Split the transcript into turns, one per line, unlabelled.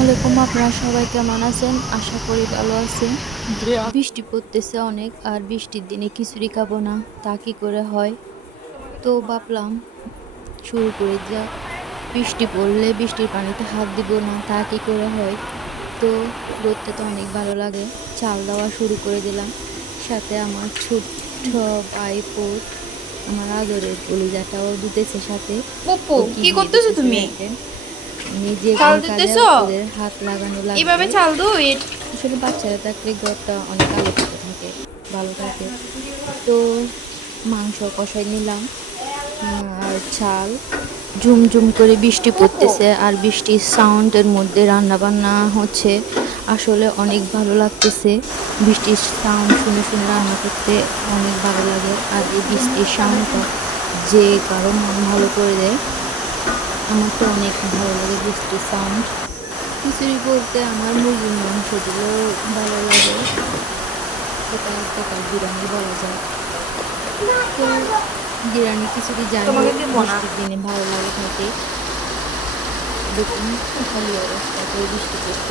আলাইকুম আপনারা সবাই কেমন আছেন? আশা করি ভালো আছেন। বৃষ্টি পড়তেছে অনেক আর বৃষ্টির দিনে খিচুড়ি খাব না তা কি করে হয়? তো ভাবলাম শুরু করে যা বৃষ্টি পড়লে বৃষ্টির পানিতে হাত দিব না তা কি করে হয়? তো রোদটা তো অনেক ভালো লাগে চাল দেওয়া শুরু করে দিলাম। সাথে আমার ছোট্ট বাইপুর আমার আদরের কলিজাটাও দিতেছে সাথে।
কি করতেছো তুমি।
নিজে
চাল
কোন কাজে
দিতেছো?
ওদের হাত লাগানো লাগে
এভাবে চাল দুই
আসলে বাচ্চারা থাকলে ঘরটা অনেক আলোকিত থাকে ভালো থাকে। তো মাংস কষাই নিলাম আর চাল। ঝুমঝুম করে বৃষ্টি পড়তেছে আর বৃষ্টির সাউন্ডের মধ্যে রান্না বান্না হচ্ছে। আসলে অনেক ভালো লাগতেছে। বৃষ্টির সাউন্ড শুনে শুনে রান্না করতে অনেক ভালো লাগে। আর এই বৃষ্টির সাউন্ডটা যে কারও মন ভালো করে দেয় আমার তো অনেক ভালো লাগে বৃষ্টির সাউন্ড খিচুড়ি বলতে আমার মুরগির মাংসগুলো ভালো লাগে এটা একটা কাল বিরিয়ানি বলা যায়। তো বিরিয়ানি খিচুড়ি জানি। বৃষ্টির দিনে ভালো লাগে খেতে। দেখুন খালি অবস্থা করে বৃষ্টি দূরে